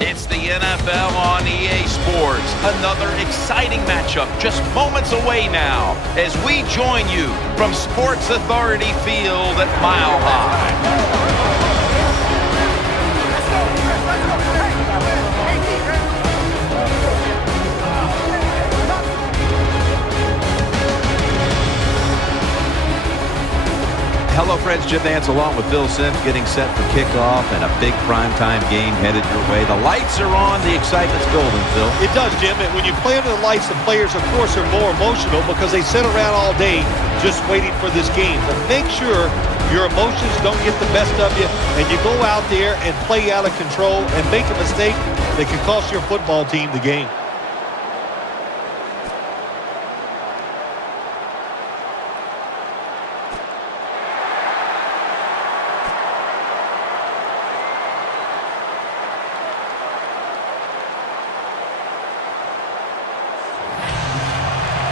It's the NFL on EA Sports. Another exciting matchup just moments away now as we join you from Sports Authority Field at Mile High. Hello, friends. Jim Nance along with Bill Sims getting set for kickoff and a big primetime game headed your way. The lights are on. The excitement's building, Phil. It does, Jim. And when you play under the lights, the players, of course, are more emotional because they sit around all day just waiting for this game. But make sure your emotions don't get the best of you and you go out there and play out of control and make a mistake that can cost your football team the game.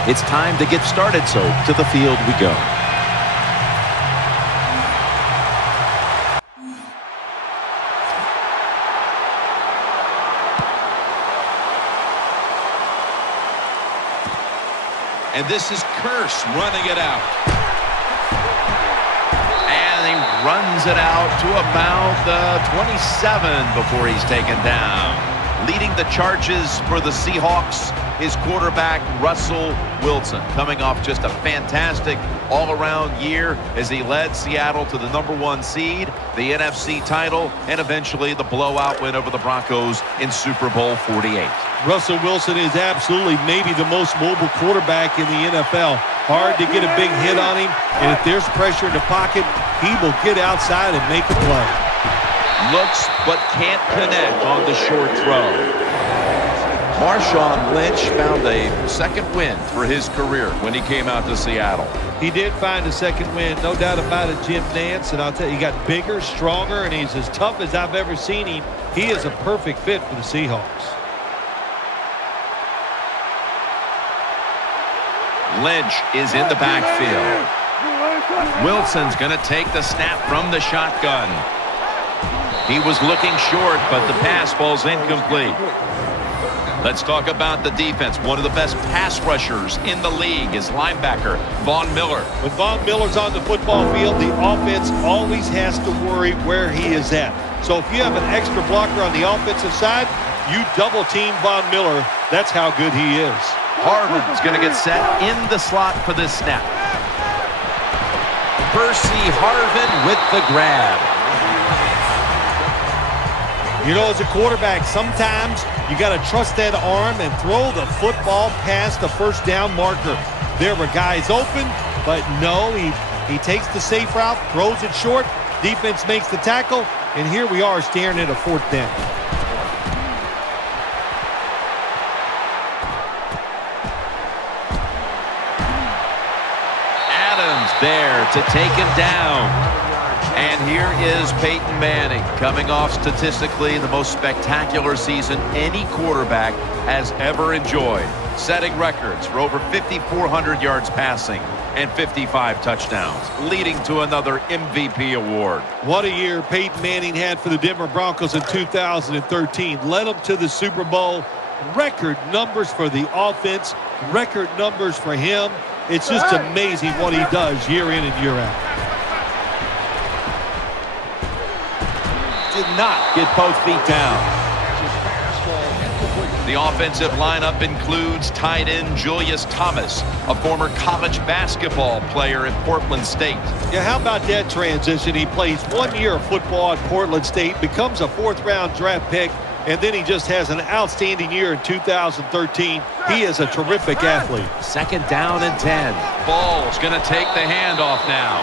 It's time to get started, so to the field we go. And this is Curse running it out. And he runs it out to about the 27 before he's taken down. Leading the charges for the Seahawks is quarterback Russell Wilson, coming off just a fantastic all-around year as he led Seattle to the #1 seed, the NFC title, and eventually the blowout win over the Broncos in Super Bowl 48. Russell Wilson is absolutely maybe the most mobile quarterback in the NFL. Hard to get a big hit on him, and if there's pressure in the pocket, he will get outside and make a play. Looks but can't connect on the short throw. Marshawn Lynch found a second win for his career when he came out to Seattle. He did find a second win, no doubt about it, Jim Nance. And I'll tell you, he got bigger, stronger, and he's as tough as I've ever seen him. He is a perfect fit for the Seahawks. Lynch is in the backfield. Wilson's going to take the snap from the shotgun. He was looking short, but the pass falls incomplete. Let's talk about the defense. One of the best pass rushers in the league is linebacker Von Miller. When Von Miller's on the football field, the offense always has to worry where he is at. So if you have an extra blocker on the offensive side, you double team Von Miller. That's how good he is. Harvin's going to get set in the slot for this snap. Percy Harvin with the grab. You know, as a quarterback, sometimes you got to trust that arm and throw the football past the first down marker. There were guys open, but no, he takes the safe route, throws it short, defense makes the tackle, and here we are staring at a fourth down. Adams there to take him down. And here is Peyton Manning coming off statistically the most spectacular season any quarterback has ever enjoyed, setting records for over 5,400 yards passing and 55 touchdowns, leading to another MVP award. What a year Peyton Manning had for the Denver Broncos in 2013. Led them to the Super Bowl. Record numbers for the offense, record numbers for him. It's just amazing what he does year in and year out. Did not get both feet down. The offensive lineup includes tight end Julius Thomas, a former college basketball player at Portland State. Yeah, how about that transition? He plays 1 year of football at Portland State, becomes a fourth-round draft pick, and then he just has an outstanding year in 2013. He is a terrific athlete. Second down and 10. Ball's going to take the handoff now.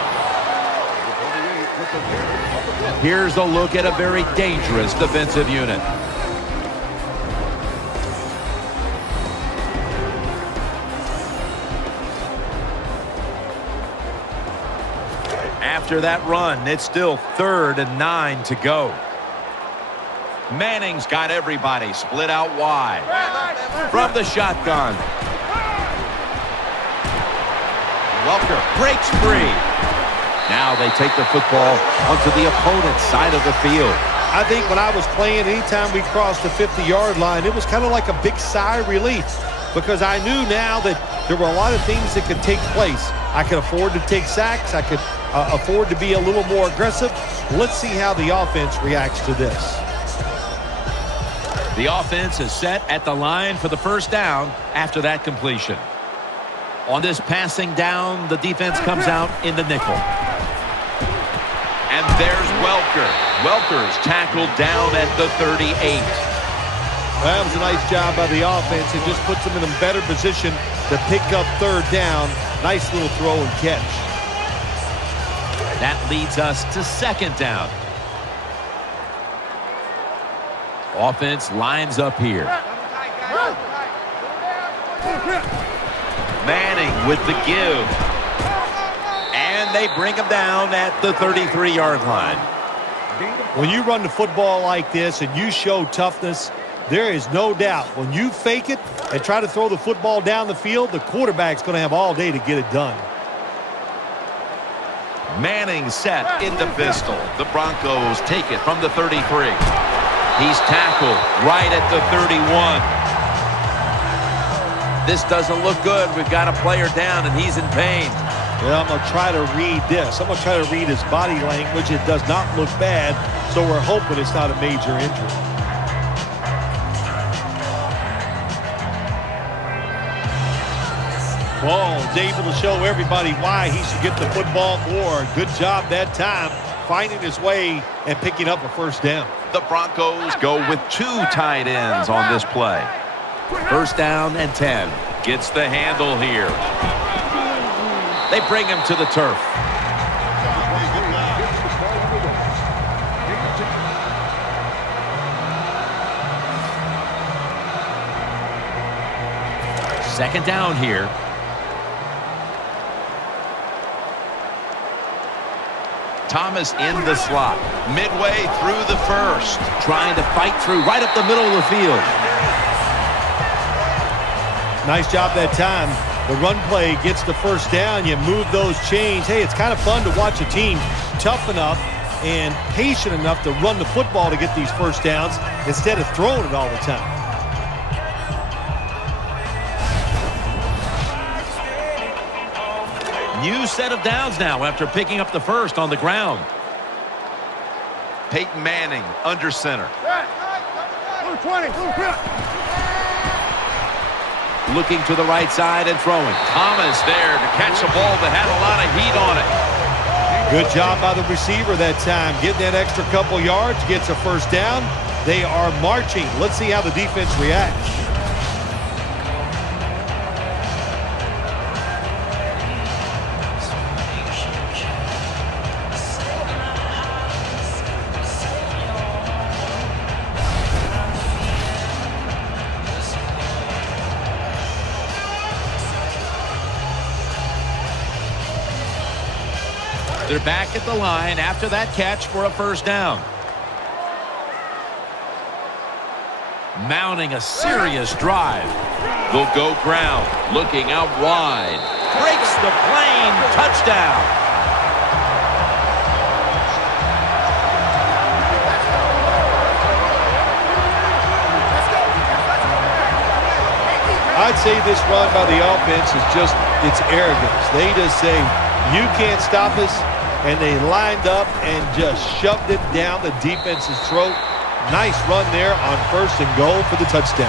Here's a look at a very dangerous defensive unit. After that run, it's still 3rd and 9 to go. Manning's got everybody split out wide. From the shotgun. Welker breaks free. Now they take the football onto the opponent's side of the field. I think when I was playing, anytime we crossed the 50-yard line, it was kind of like a big sigh of relief because I knew now that there were a lot of things that could take place. I could afford to take sacks. I could afford to be a little more aggressive. Let's see how the offense reacts to this. The offense is set at the line for the first down after that completion. On this passing down, the defense comes out in the nickel. And there's Welker. Welker's tackled down at the 38. That was a nice job by the offense. It just puts them in a better position to pick up third down. Nice little throw and catch. That leads us to second down. Offense lines up here. Manning with the give. And they bring him down at the 33-yard line. When you run the football like this and you show toughness, there is no doubt when you fake it and try to throw the football down the field, the quarterback's going to have all day to get it done. Manning set in the pistol. The Broncos take it from the 33. He's tackled right at the 31. This doesn't look good. We've got a player down, and he's in pain. Yeah, I'm going to try to read this. I'm going to try to read his body language. It does not look bad, so we're hoping it's not a major injury. Ball is able to show everybody why he should get the football more. Good job that time, finding his way and picking up a first down. The Broncos go with 2 tight ends on this play. First down and 10. Gets the handle here. They bring him to the turf. Second down here. Thomas in the slot. Midway through the first. Trying to fight through right up the middle of the field. Nice job that time. The run play gets the first down. You move those chains. Hey, it's kind of fun to watch a team tough enough and patient enough to run the football to get these first downs instead of throwing it all the time. New set of downs now after picking up the first on the ground. Peyton Manning under center. 20. Looking to the right side and throwing. Thomas there to catch a ball that had a lot of heat on it. Good job by the receiver that time. Getting that extra couple yards, gets a first down. They are marching. Let's see how the defense reacts. They're back at the line after that catch for a first down. Mounting a serious drive. They'll go ground. Looking out wide. Breaks the plane. Touchdown. I'd say this run by the offense is just, it's arrogance. They just say, you can't stop us. And they lined up and just shoved it down the defense's throat. Nice run there on first and goal for the touchdown.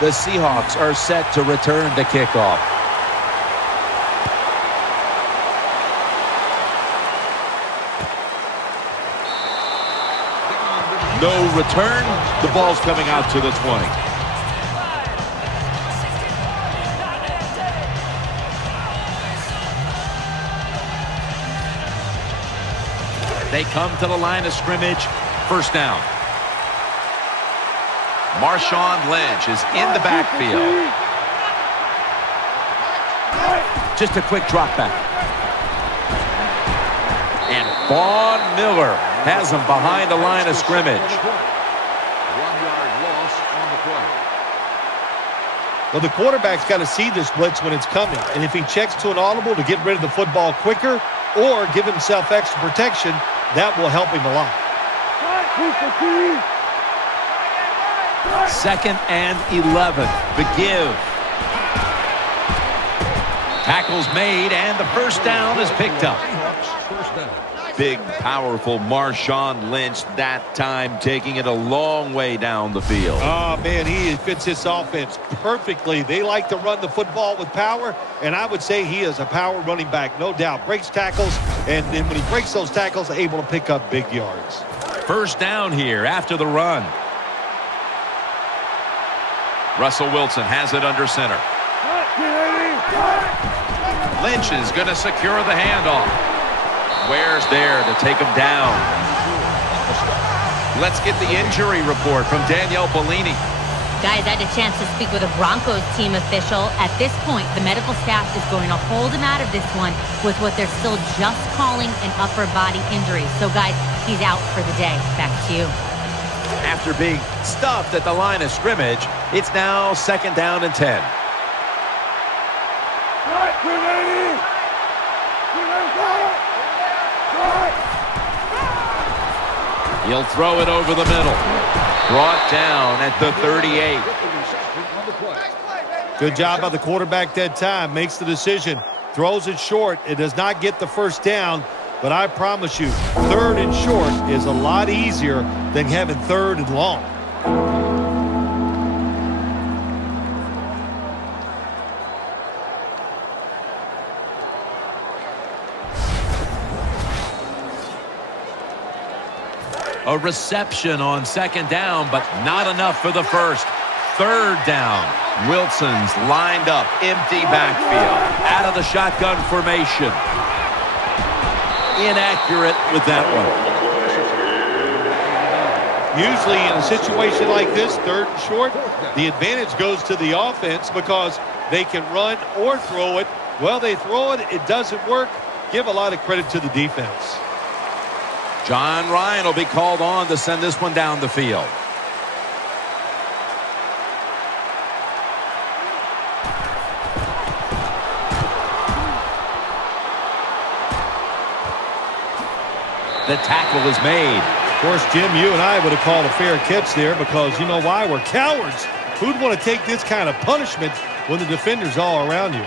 The Seahawks are set to return to kickoff. No return. The ball's coming out to the 20. They come to the line of scrimmage. First down. Marshawn Lynch is in the backfield. Just a quick drop back. And Vaughn Miller has him behind the line of scrimmage. 1-yard loss on the play. Well, the quarterback's got to see this blitz when it's coming. And if he checks to an audible to get rid of the football quicker or give himself extra protection, that will help him a lot. 2nd and 11. The give. Tackles made, and the first down is picked up. Big, powerful Marshawn Lynch that time, taking it a long way down the field. Oh, man, he fits this offense perfectly. They like to run the football with power, and I would say he is a power running back, no doubt. Breaks tackles, and then when he breaks those tackles, able to pick up big yards. First down here after the run. Russell Wilson has it under center. Lynch is going to secure the handoff. Ware's there to take him down. Let's get the injury report from Danielle Bellini. Guys, I had a chance to speak with a Broncos team official. At this point, the medical staff is going to hold him out of this one with what they're still just calling an upper body injury. So, guys, he's out for the day. Back to you. After being stuffed at the line of scrimmage, it's now 2nd down and 10. He'll throw it over the middle. Brought down at the 38. Good job by the quarterback that time. Makes the decision. Throws it short. It does not get the first down. But I promise you, 3rd and short is a lot easier than having 3rd and long. A reception on 2nd down, but not enough for the first. 3rd down. Wilson's lined up. Empty backfield. Out of the shotgun formation. Inaccurate with that one. Usually in a situation like this, 3rd and short, the advantage goes to the offense because they can run or throw it. Well, they throw it. It doesn't work. Give a lot of credit to the defense. John Ryan will be called on to send this one down the field. The tackle is made. Of course, Jim, you and I would have called a fair catch there because you know why? We're cowards. Who'd want to take this kind of punishment when the defender's all around you?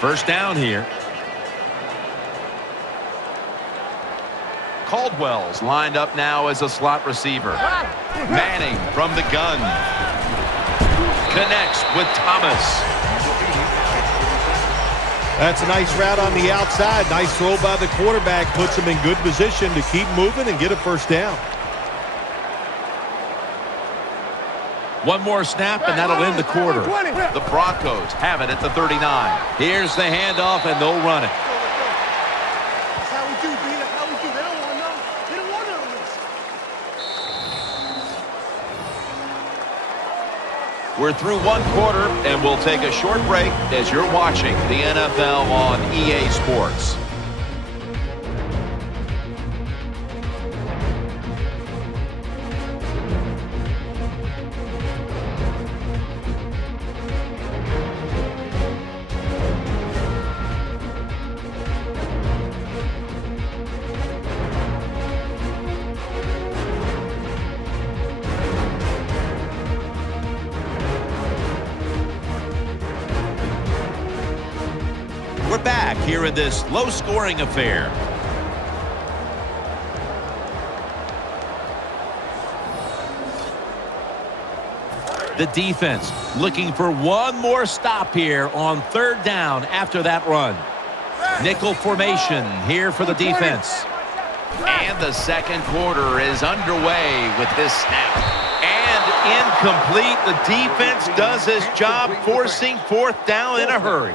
First down here. Caldwell's lined up now as a slot receiver. Manning from the gun. Connects with Thomas. That's a nice route on the outside. Nice throw by the quarterback. Puts him in good position to keep moving and get a first down. One more snap, and that'll end the quarter. The Broncos have it at the 39. Here's the handoff, and they'll run it. That's how we do, B. That's how we do. They don't want none. They don't want none of this. We're through one quarter, and we'll take a short break as you're watching the NFL on EA Sports. We're back here in this low-scoring affair. The defense looking for one more stop here on 3rd down after that run. Nickel formation here for the defense. And the second quarter is underway with this snap. And incomplete. The defense does its job forcing 4th down in a hurry.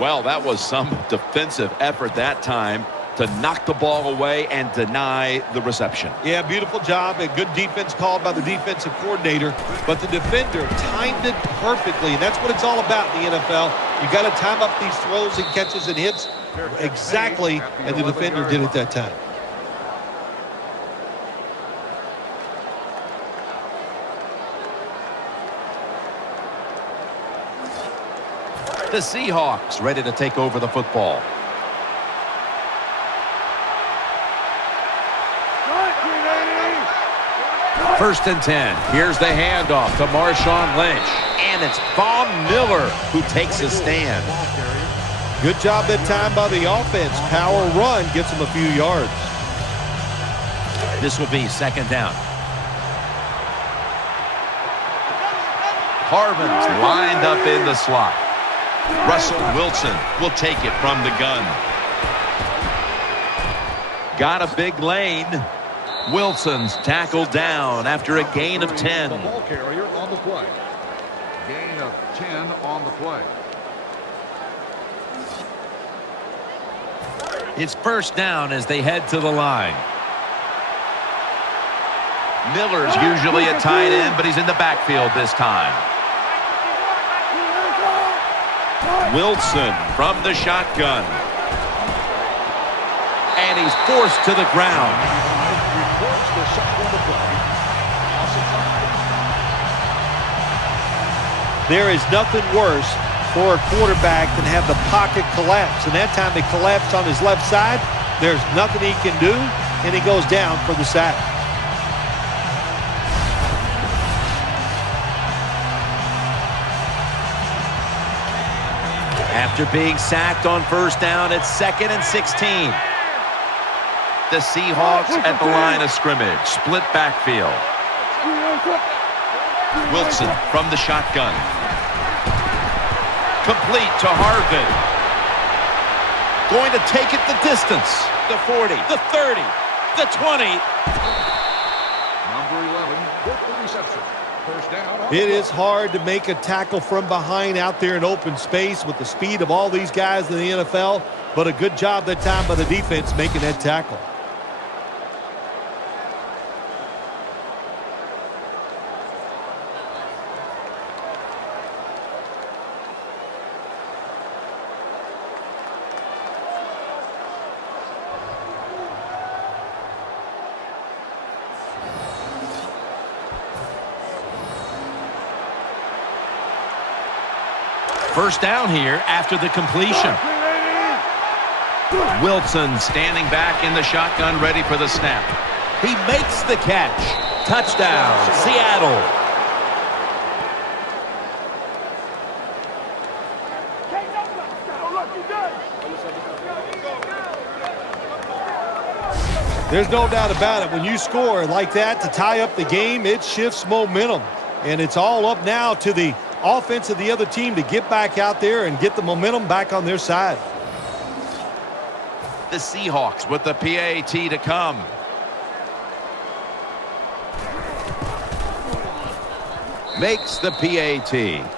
Well, that was some defensive effort that time to knock the ball away and deny the reception. Yeah, beautiful job. A good defense called by the defensive coordinator. But the defender timed it perfectly. And that's what it's all about in the NFL. You got to time up these throws and catches and hits exactly as the defender did at that time. The Seahawks ready to take over the football. First and 10. Here's the handoff to Marshawn Lynch. And it's Von Miller who takes a stand. Good job that time by the offense. Power run gets them a few yards. This will be second down. Harvin's lined up in the slot. Russell Wilson will take it from the gun. Got a big lane. Wilson's tackled down after a gain of 10. The ball carrier on the play. Gain of 10 on the play. It's first down as they head to the line. Miller's usually a tight end, but he's in the backfield this time. Wilson from the shotgun. And he's forced to the ground. There is nothing worse for a quarterback than have the pocket collapse. And that time it collapsed on his left side. There's nothing he can do, and he goes down for the sack. After being sacked on first down, it's 2nd and 16. The Seahawks at the line of scrimmage. Split backfield. Wilson from the shotgun. Complete to Harvin. Going to take it the distance. The 40, the 30, the 20. Number 11, with the reception. First down. It is hard to make a tackle from behind out there in open space with the speed of all these guys in the NFL, but a good job that time by the defense making that tackle. First down here after the completion. Wilson standing back in the shotgun ready for the snap. He makes the catch. Touchdown, Seattle. There's no doubt about it. When you score like that to tie up the game, it shifts momentum. And it's all up now to the offense of the other team to get back out there and get the momentum back on their side. The Seahawks with the PAT to come. Makes the PAT.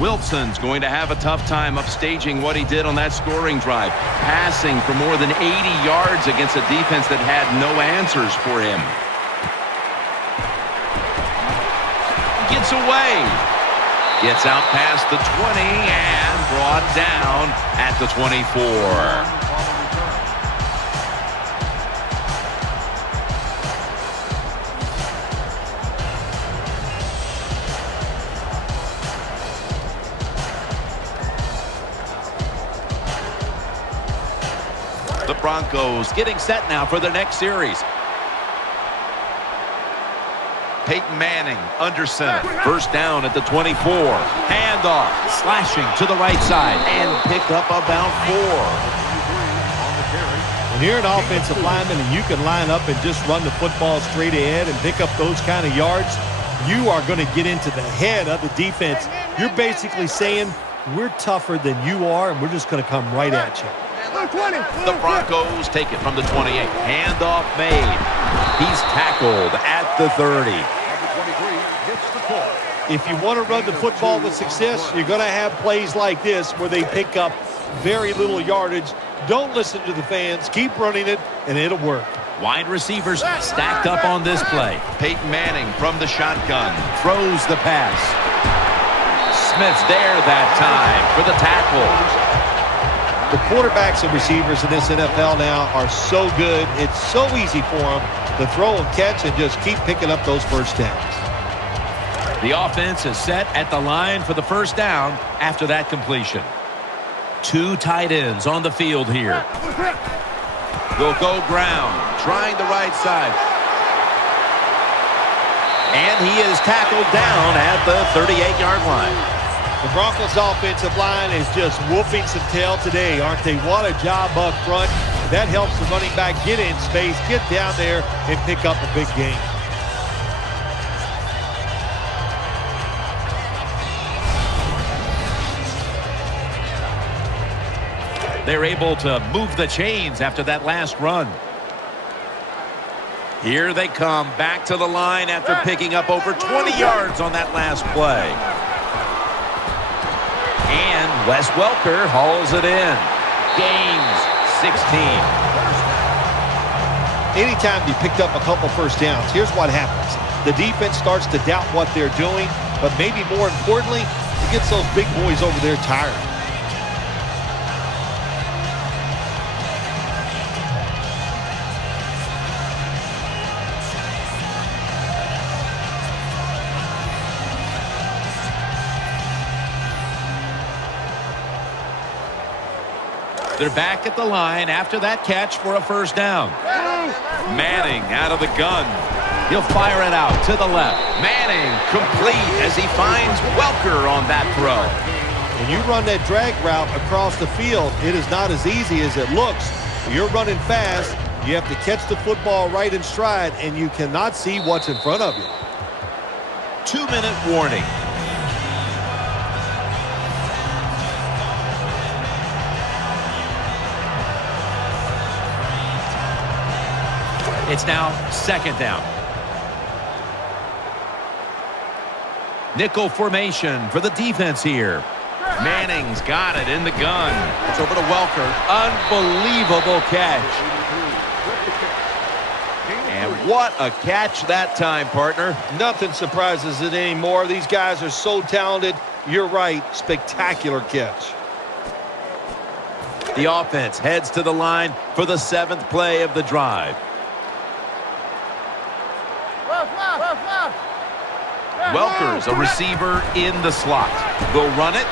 Wilson's going to have a tough time upstaging what he did on that scoring drive. Passing for more than 80 yards against a defense that had no answers for him. Gets away. Gets out past the 20 and brought down at the 24. The Broncos getting set now for their next series. Peyton Manning under center. First down at the 24. Handoff. Slashing to the right side. And pick up about 4. When you're an offensive lineman and you can line up and just run the football straight ahead and pick up those kind of yards, you are going to get into the head of the defense. You're basically saying, we're tougher than you are, and we're just going to come right at you. The Broncos take it from the 28. Handoff made. He's tackled at the 30. If you want to run the football with success, you're going to have plays like this where they pick up very little yardage. Don't listen to the fans. Keep running it, and it'll work. Wide receivers stacked up on this play. Peyton Manning from the shotgun throws the pass. Smith's there that time for the tackle. The quarterbacks and receivers in this NFL now are so good. It's so easy for them to throw and catch and just keep picking up those first downs. The offense is set at the line for the first down after that completion. Two tight ends on the field here. They'll go ground, trying the right side. And he is tackled down at the 38-yard line. The Broncos offensive line is just whooping some tail today, aren't they? What a job up front. That helps the running back get in space, get down there, and pick up a big gain. They're able to move the chains after that last run. Here they come back to the line after picking up over 20 yards on that last play. And Wes Welker hauls it in. Gains 16. Anytime you picked up a couple first downs, here's what happens. The defense starts to doubt what they're doing, but maybe more importantly, it gets those big boys over there tired. They're back at the line after that catch for a first down. Manning out of the gun. He'll fire it out to the left. Manning complete as he finds Welker on that throw. When you run that drag route across the field, it is not as easy as it looks. You're running fast. You have to catch the football right in stride, and you cannot see what's in front of you. 2-minute warning. It's now second down. Nickel formation for the defense here. Manning's got it in the gun. It's over to Welker. Unbelievable catch. And what a catch that time, partner. Nothing surprises it anymore. These guys are so talented. You're right. Spectacular catch. The offense heads to the line for the 7th play of the drive. Welker's a receiver in the slot. They'll run it.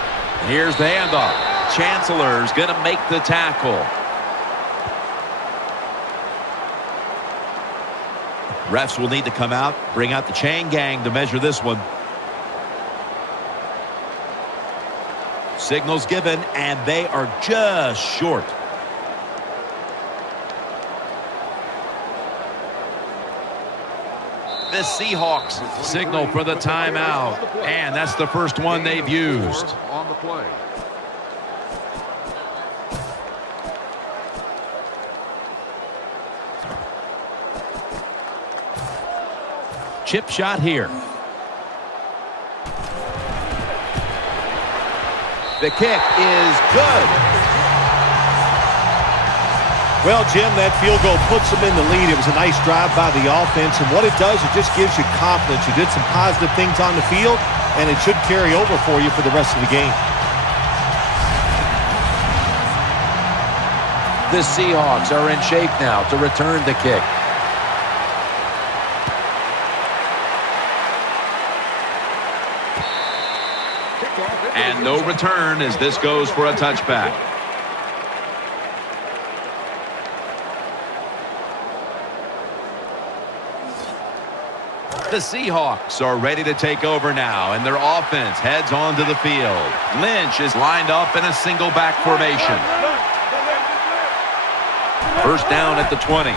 Here's the handoff. Chancellor's going to make the tackle. Refs will need to come out, bring out the chain gang to measure this one. Signals given, and they are just short. The Seahawks signal for the timeout, and that's the first one they've used. On the play. Chip shot here. The kick is good. Well, Jim, that field goal puts them in the lead. It was a nice drive by the offense, and what it does, it just gives you confidence. You did some positive things on the field, and it should carry over for you for the rest of the game. The Seahawks are in shape now to return the kick. And no return as this goes for a touchback. The Seahawks are ready to take over now, and their offense heads onto the field. Lynch is lined up in a single back formation. First down at the 20.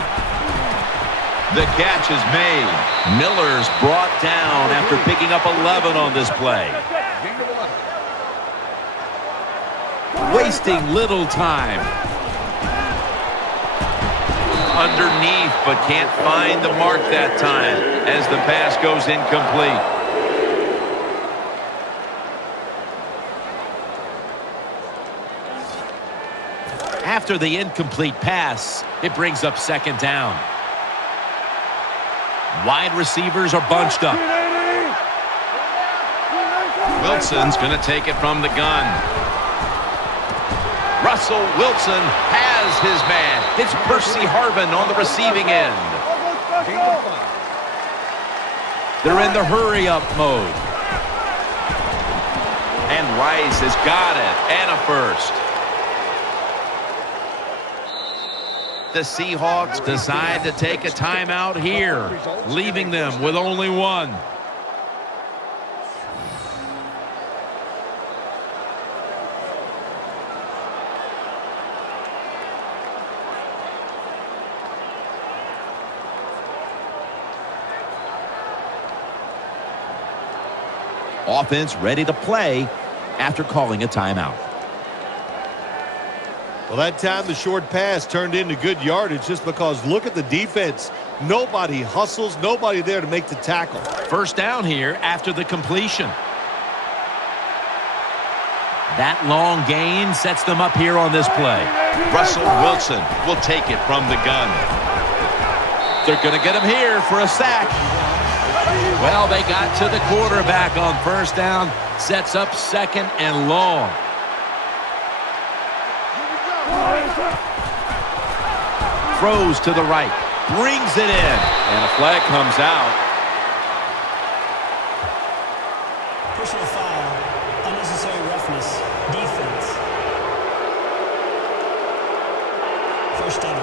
The catch is made. Miller's brought down after picking up 11 on this play. Wasting little time. Underneath, but can't find the mark that time as the pass goes incomplete. After the incomplete pass, it brings up second down. Wide receivers are bunched up. Wilson's going to take it from the gun. Russell Wilson has his man. It's Percy Harvin on the receiving end. They're in the hurry-up mode. And Rice has got it, and a first. The Seahawks decide to take a timeout here, leaving them with only one. Offense ready to play after calling a timeout. Well, that time the short pass turned into good yardage just because look at the defense. Nobody hustles, nobody there to make the tackle. First down here after the completion. That long gain sets them up here on this play. Russell Wilson will take it from the gun. They're going to get him here for a sack. Well, they got to the quarterback on first down. Sets up second and long. Throws to the right. Brings it in. And a flag comes out. Personal foul. Unnecessary roughness. Defense. First down.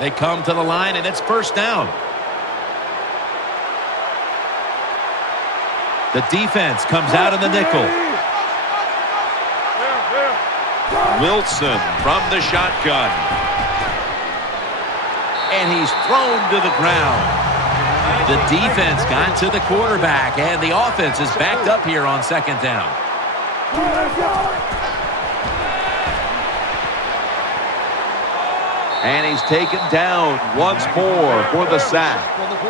They come to the line, and it's first down. The defense comes out in the nickel. Wilson from the shotgun. And he's thrown to the ground. The defense got to the quarterback, and the offense is backed up here on second down. And he's taken down once more for the sack.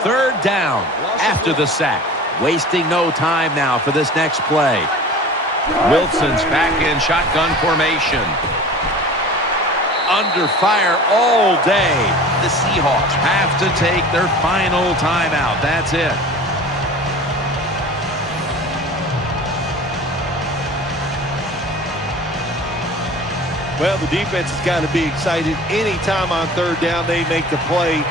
Third down after the sack. Wasting no time now for this next play. Wilson's back in shotgun formation. Under fire all day. The Seahawks have to take their final timeout. That's it. Well, the defense has got to be excited. Anytime on third down they make the play,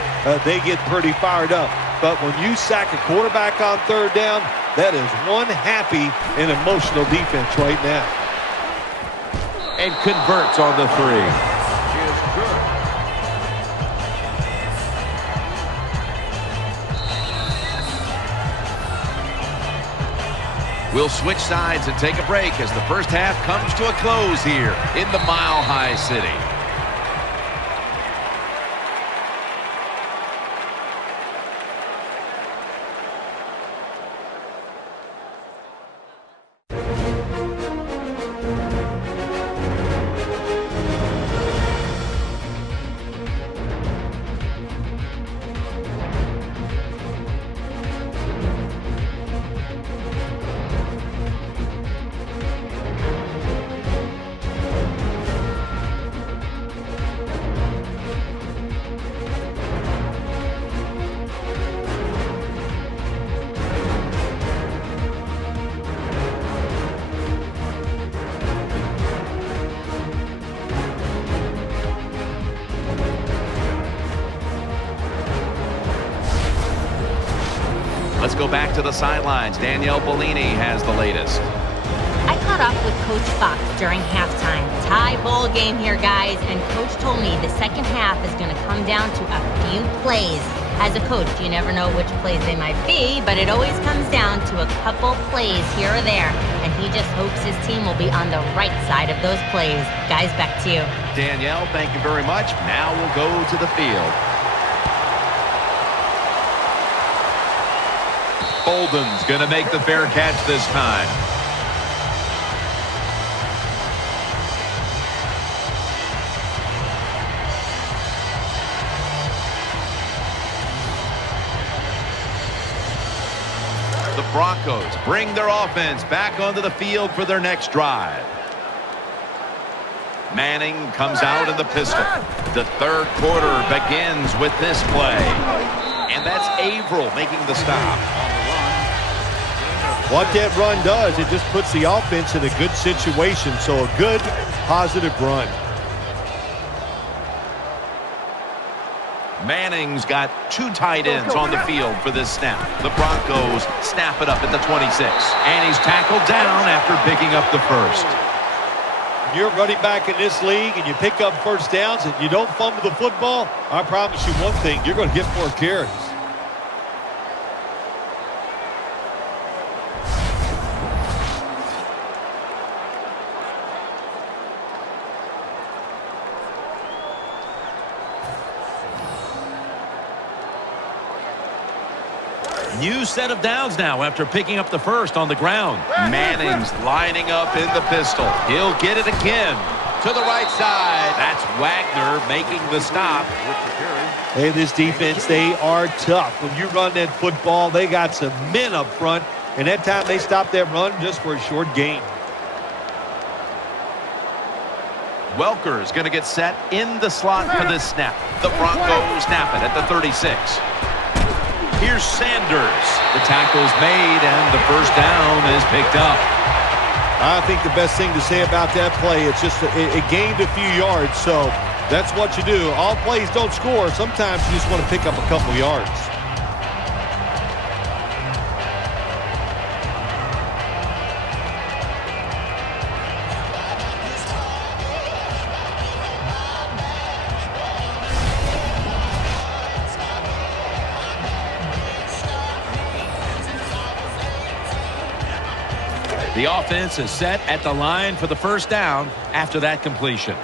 they get pretty fired up. But when you sack a quarterback on third down, that is one happy and emotional defense right now. And converts on the three. Is good. We'll switch sides and take a break as the first half comes to a close here in the Mile High City. Let's go back to the sidelines. Danielle Bellini has the latest. I caught up with Coach Fox during halftime. Tie ball game here, guys, and Coach told me the second half is going to come down to a few plays. As a coach, you never know which plays they might be, but it always comes down to a couple plays here or there, and he just hopes his team will be on the right side of those plays. Guys, back to you. Danielle, thank you very much. Now we'll go to the field. Bolden's going to make the fair catch this time. The Broncos bring their offense back onto the field for their next drive. Manning comes out in the pistol. The third quarter begins with this play. And that's Averill making the stop. What that run does, it just puts the offense in a good situation. So a good, positive run. Manning's got two tight ends on the field for this snap. The Broncos snap it up at the 26. And he's tackled down after picking up the first. You're running back in this league and you pick up first downs and you don't fumble the football, I promise you one thing, you're going to get more carries. New set of downs now after picking up the first on the ground. Manning's lining up in the pistol. He'll get it again to the right side. That's Wagner making the stop. Hey, this defense, they are tough. When you run that football, they got some men up front, and that time they stopped that run just for a short gain. Welker is going to get set in the slot for this snap. The Broncos snap it at the 36. Here's Sanders. The tackle's made, and the first down is picked up. I think the best thing to say about that play, it's just it gained a few yards, so that's what you do. All plays don't score. Sometimes you just want to pick up a couple yards. The offense is set at the line for the first down after that completion.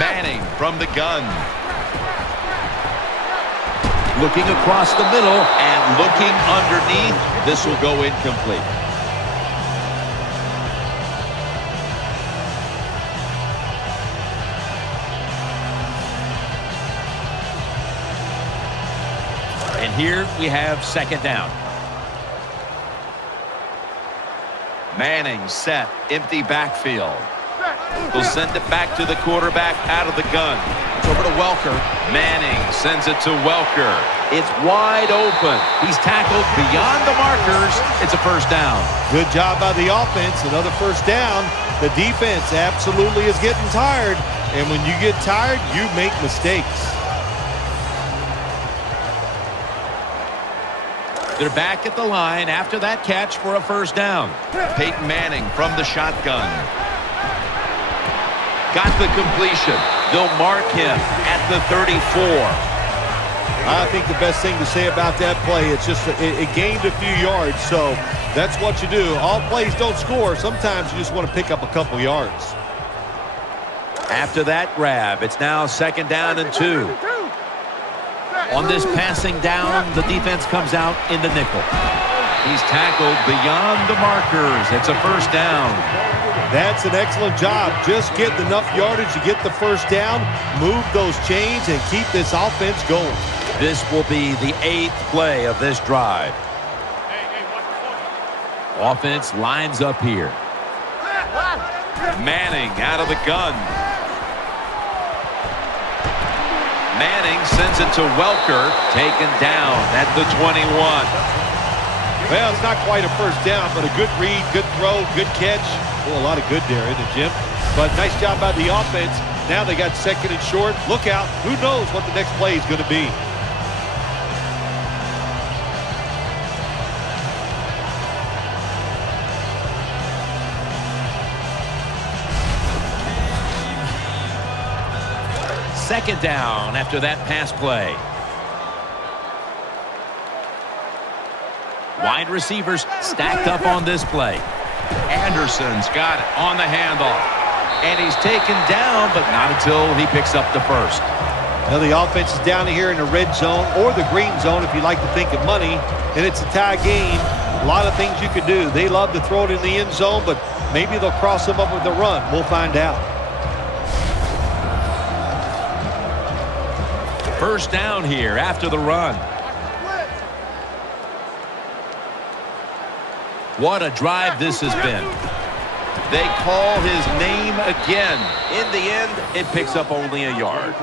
Manning from the gun. Looking across the middle and looking underneath. This will go incomplete. And here we have second down. Manning set, empty backfield. They'll send it back to the quarterback out of the gun. It's over to Welker. Manning sends it to Welker. It's wide open. He's tackled beyond the markers. It's a first down. Good job by the offense. Another first down. The defense absolutely is getting tired. And when you get tired, you make mistakes. They're back at the line after that catch for a first down. Peyton Manning from the shotgun. Got the completion. They'll mark him at the 34. I think the best thing to say about that play, it's just it gained a few yards, so that's what you do. All plays don't score. Sometimes you just want to pick up a couple yards. After that grab, it's now second down and 2. On this passing down, the defense comes out in the nickel. He's tackled beyond the markers. It's a first down. That's an excellent job. Just get enough yardage to get the first down, move those chains, and keep this offense going. This will be the 8th play of this drive. Offense lines up here. Manning out of the gun. Manning sends it to Welker, taken down at the 21. Well, it's not quite a first down, but a good read, good throw, good catch. Oh, a lot of good there, isn't it, Jim? But nice job by the offense. Now they got second and short. Look out. Who knows what the next play is going to be. Second down after that pass play. Wide receivers stacked up on this play. Anderson's got it on the handoff. And he's taken down, but not until he picks up the first. Well, the offense is down here in the red zone or the green zone if you like to think of money. And it's a tie game. A lot of things you can do. They love to throw it in the end zone, but maybe they'll cross them up with the run. We'll find out. First down here after the run. What a drive this has been. They call his name again. In the end, it picks up only a yard.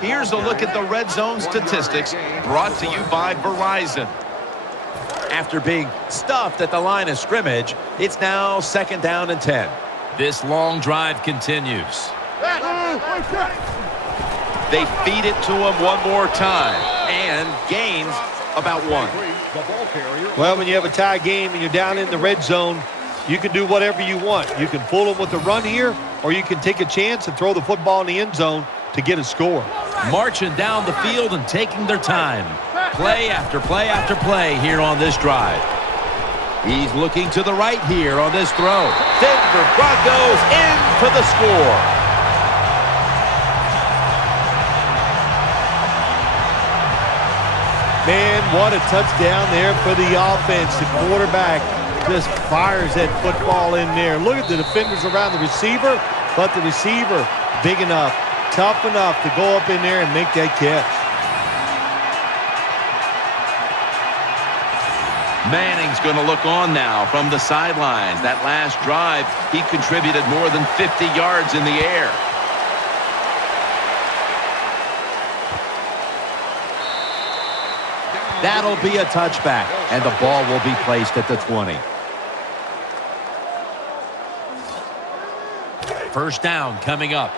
Here's a look at the red zone statistics brought to you by Verizon. After being stuffed at the line of scrimmage, it's now 2nd down and 10. This long drive continues. They feed it to him one more time and gains about 1. Well, when you have a tie game and you're down in the red zone, you can do whatever you want. You can fool them with a run here, or you can take a chance and throw the football in the end zone to get a score. Marching down the field and taking their time. Play after play after play here on this drive. He's looking to the right here on this throw. Denver Broncos in for the score. Man, what a touchdown there for the offense. The quarterback just fires that football in there. Look at the defenders around the receiver, but the receiver big enough, tough enough to go up in there and make that catch. Manning's going to look on now from the sidelines. That last drive, he contributed more than 50 yards in the air. That'll be a touchback, and the ball will be placed at the 20. First down coming up.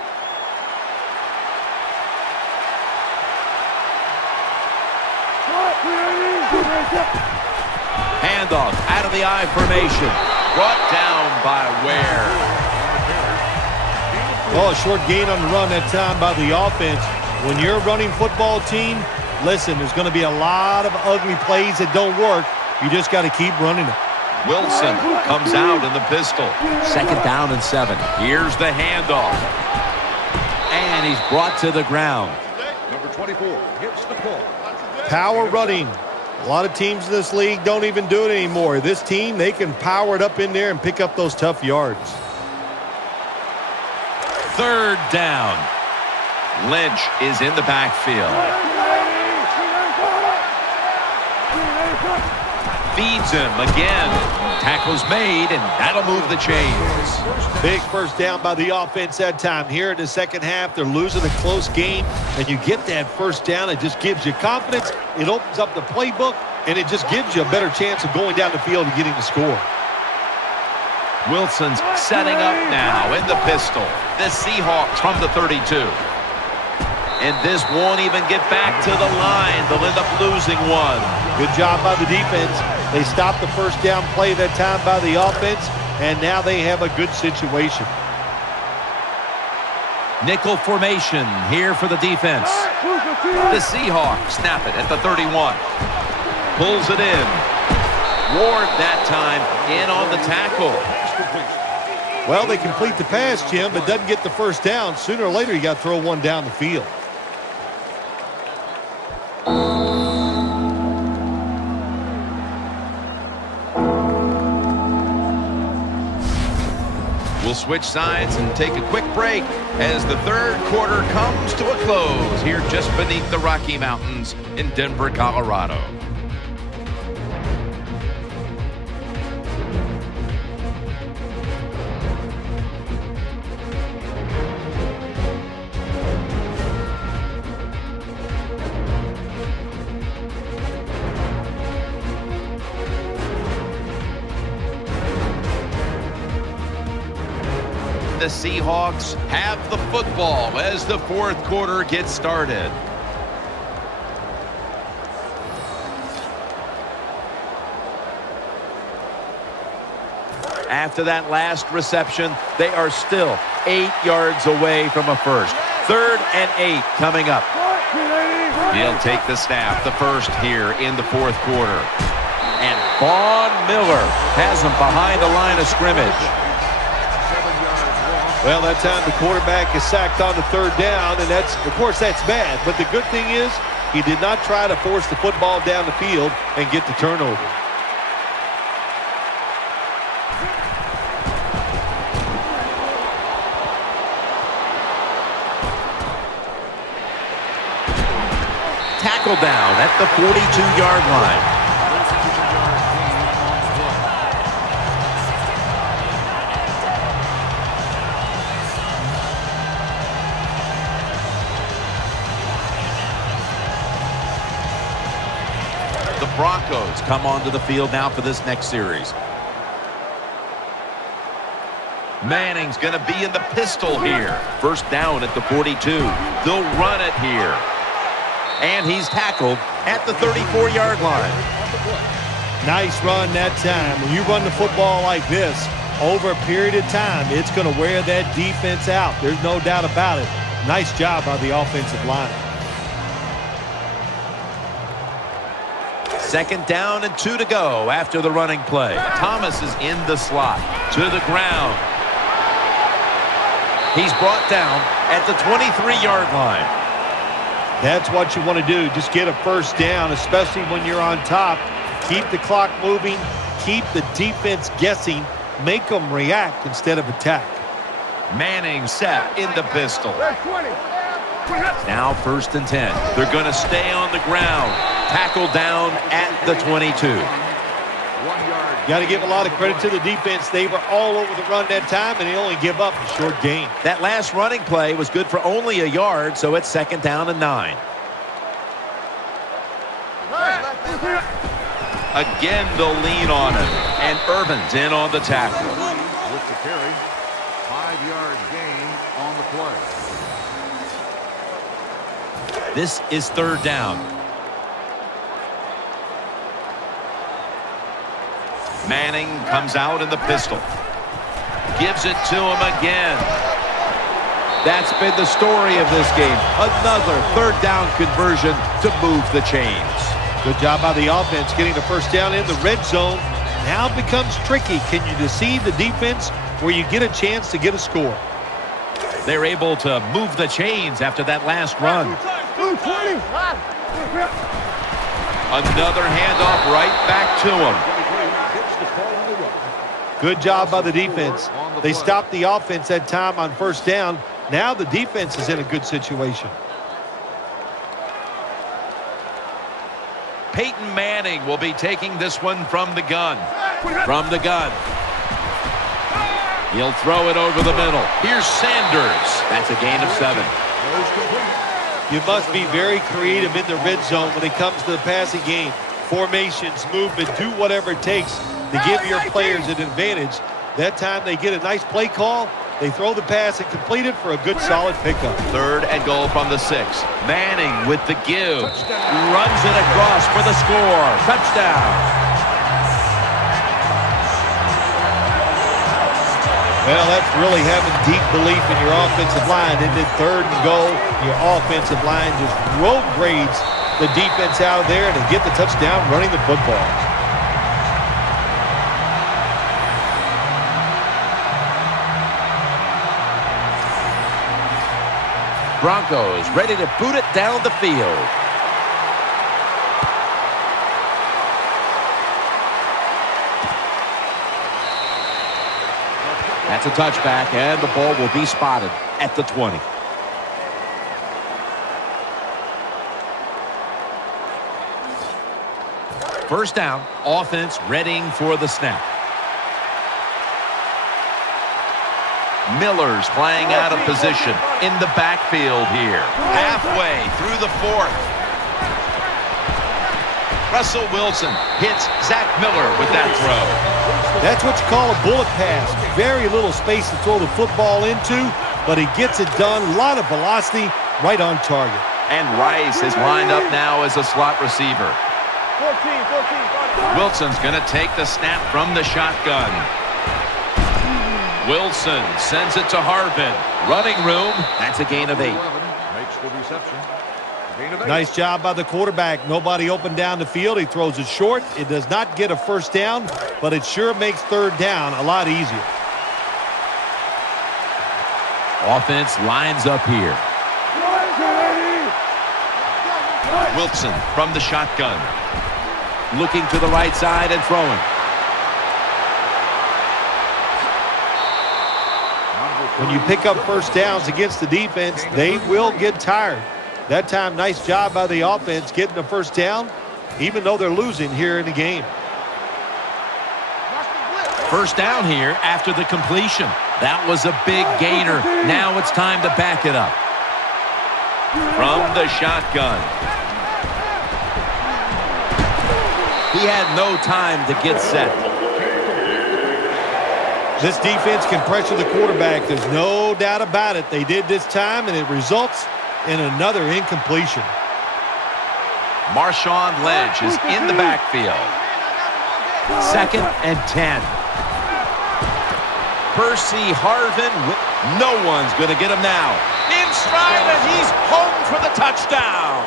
Handoff out of the I formation. Brought down by Ware. Well, a short gain on the run that time by the offense. When you're a running football team, listen, there's going to be a lot of ugly plays that don't work. You just got to keep running it. Wilson comes out in the pistol. 2nd down and 7. Here's the handoff. And he's brought to the ground. Number 24 hits the ball. Power running. A lot of teams in this league don't even do it anymore. This team, they can power it up in there and pick up those tough yards. 3rd down. Lynch is in the backfield. Feeds him again. Tackle's made, and that'll move the chains. Big first down by the offense that time. Here in the second half, they're losing a close game, and you get that first down. It just gives you confidence. It opens up the playbook, and it just gives you a better chance of going down the field and getting the score. Wilson's setting up now in the pistol. The Seahawks from the 32. And this won't even get back to the line. They'll end up losing one. Good job by the defense. They stopped the first down play that time by the offense, and now they have a good situation. Nickel formation here for the defense. The Seahawks snap it at the 31. Pulls it in. Ward that time in on the tackle. Well, they complete the pass, Jim, but doesn't get the first down. Sooner or later, you got to throw one down the field. We'll switch sides and take a quick break as the 3rd quarter comes to a close here just beneath the Rocky Mountains in Denver, Colorado. The Seahawks have the football as the 4th quarter gets started. After that last reception, they are still 8 yards away from a first. 3rd and 8 coming up. He'll take the snap, the first here in the 4th quarter. And Von Miller has him behind the line of scrimmage. Well, that time the quarterback is sacked on the 3rd down, and that's, of course, that's bad. But the good thing is he did not try to force the football down the field and get the turnover. Tackle down at the 42-yard line. The Broncos come onto the field now for this next series. Manning's going to be in the pistol here. First down at the 42. They'll run it here. And he's tackled at the 34-yard line. Nice run that time. When you run the football like this, over a period of time, it's going to wear that defense out. There's no doubt about it. Nice job by the offensive line. Second down and 2 to go after the running play. Thomas is in the slot to the ground. He's brought down at the 23-yard line. That's what you want to do. Just get a first down, especially when you're on top. Keep the clock moving. Keep the defense guessing. Make them react instead of attack. Manning set in the pistol. Now first and 10. They're going to stay on the ground. Tackle down at the 22. Got to give a lot of credit to the defense. They were all over the run that time, and they only give up a short gain. That last running play was good for only a yard, so it's second down and 9. Again, they'll lean on it, and Urban's in on the tackle. With the carry, 5-yard gain on the play. This is third down. Manning comes out in the pistol. Gives it to him again. That's been the story of this game. Another third down conversion to move the chains. Good job by the offense getting the first down in the red zone. Now it becomes tricky. Can you deceive the defense where you get a chance to get a score? They're able to move the chains after that last run. Another handoff right back to him. Good job by the defense. They stopped the offense that time on first down. Now the defense is in a good situation. Peyton Manning will be taking this one from the gun. From the gun. He'll throw it over the middle. Here's Sanders. That's a gain of 7. You must be very creative in the red zone when it comes to the passing game. Formations, movement, do whatever it takes to give your players an advantage. That time they get a nice play call. They throw the pass and complete it for a good solid pickup. Third and goal from the 6. Manning with the give. Runs it across for the score. Touchdown. Well, that's really having deep belief in your offensive line. And then third and goal, your offensive line just road grades the defense out of there and they get the touchdown running the football. Broncos ready to boot it down the field. That's a touchback, and the ball will be spotted at the 20. First down, offense readying for the snap. Miller's playing out of position in the backfield here. Halfway through the 4th. Russell Wilson hits Zach Miller with that throw. That's what you call a bullet pass. Very little space to throw the football into, but he gets it done. A lot of velocity right on target. And Rice is lined up now as a slot receiver. 14. Wilson's going to take the snap from the shotgun. Wilson sends it to Harvin. Running room. That's a gain of 8. Makes the reception. Gain of 8. Nice job by the quarterback. Nobody open down the field. He throws it short. It does not get a first down, but it sure makes third down a lot easier. Offense lines up here. Wilson from the shotgun. Looking to the right side and throwing. When you pick up first downs against the defense, they will get tired. That time, nice job by the offense getting the first down, even though they're losing here in the game. First down here after the completion. That was a big gainer. Now it's time to back it up. From the shotgun. He had no time to get set. This defense can pressure the quarterback. There's no doubt about it. They did this time, and it results in another incompletion. Marshawn Lynch is in the backfield. 2nd and 10. Percy Harvin. No one's going to get him now. In stride, and he's home for the touchdown.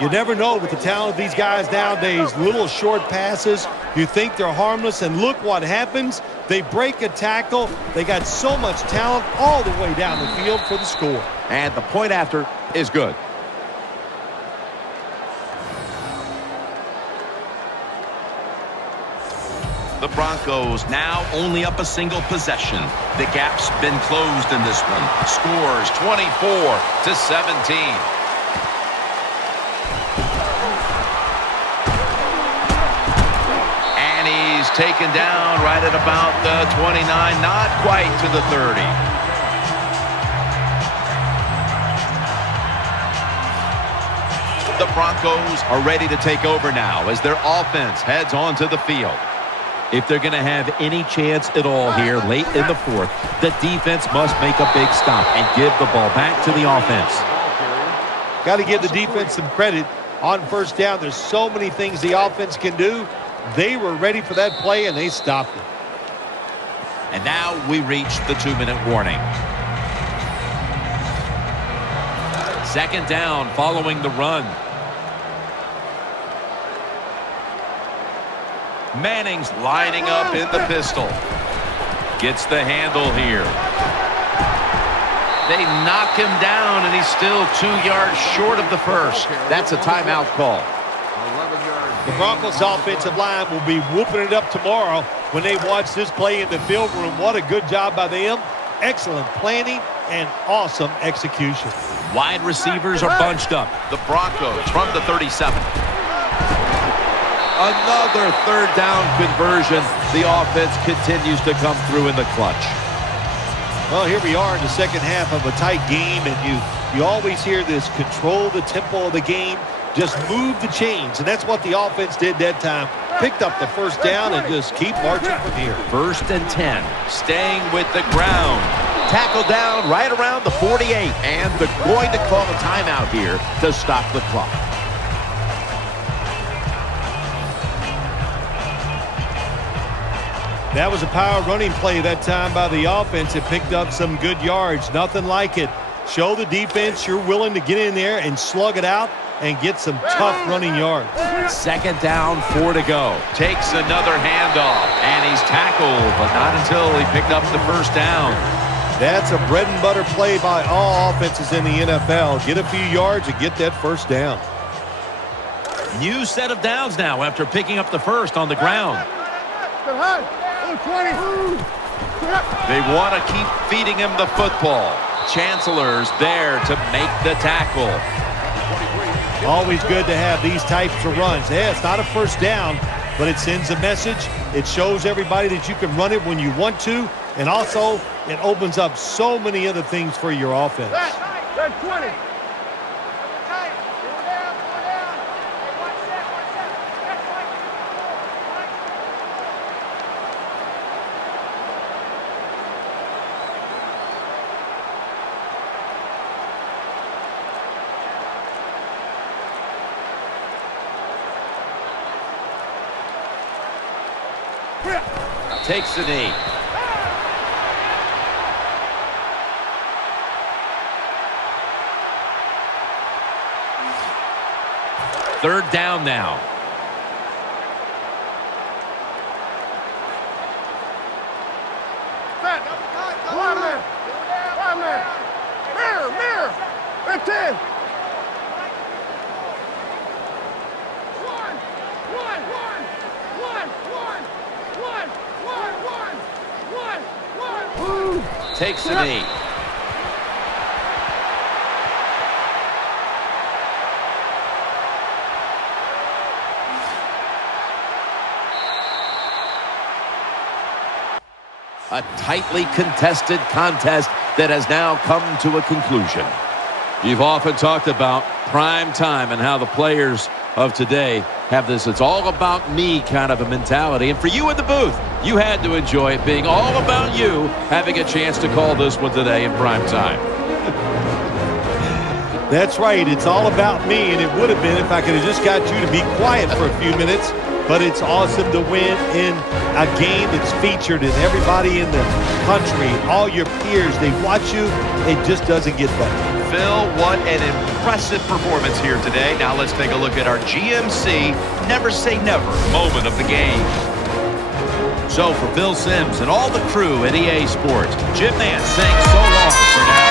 You never know with the talent of these guys nowadays. Little short passes, you think they're harmless, and look what happens. They break a tackle. They got so much talent all the way down the field for the score. And the point after is good. The Broncos now only up a single possession. The gap's been closed in this one. Scores 24-17. Taken down right at about the 29, not quite to the 30. The Broncos are ready to take over now as their offense heads onto the field. If they're going to have any chance at all here late in the 4th, the defense must make a big stop and give the ball back to the offense. Got to give the defense some credit on 1st down. There's so many things the offense can do. They were ready for that play, and they stopped it. And now we reach the 2-minute warning. 2nd down following the run. Manning's lining up in the pistol. Gets the handle here. They knock him down, and he's still 2 yards short of the first. That's a timeout call. The Broncos offensive line will be whooping it up tomorrow when they watch this play in the film room. What a good job by them. Excellent planning and awesome execution. Wide receivers are bunched up. The Broncos from the 37. Another 3rd down conversion. The offense continues to come through in the clutch. Well, here we are in the 2nd half of a tight game, and you always hear this: control the tempo of the game. Just move the chains, and that's what the offense did that time. Picked up the 1st down and just keep marching from here. 1st and 10, staying with the ground. Tackle down right around the 48, and they're going to call a timeout here to stop the clock. That was a power running play that time by the offense. It picked up some good yards. Nothing like it. Show the defense you're willing to get in there and slug it out and get some tough running yards. 2nd down, 4 to go. Takes another handoff, and he's tackled, but not until he picked up the 1st down. That's a bread and butter play by all offenses in the NFL. Get a few yards and get that 1st down. New set of downs now after picking up the 1st on the ground. They want to keep feeding him the football. Chancellor's there to make the tackle. Always good to have these types of runs. Yeah, it's not a 1st down, but it sends a message. It shows everybody that you can run it when you want to, and also it opens up so many other things for your offense. That's 20. Takes the knee. Third down now. Mirror. That's it. Takes the knee. A tightly contested contest that has now come to a conclusion. You've often talked about prime time and how the players of today have this "it's all about me" kind of a mentality. And for you in the booth, you had to enjoy it being all about you, having a chance to call this one today in prime time. That's right. It's all about me, and it would have been if I could have just got you to be quiet for a few minutes. But it's awesome to win in a game that's featured in everybody in the country. All your peers, they watch you. It just doesn't get better. Phil, what an impressive performance here today. Now let's take a look at our GMC Never Say Never moment of the game. So for Phil Simms and all the crew at EA Sports, Jim Nance saying so long for now.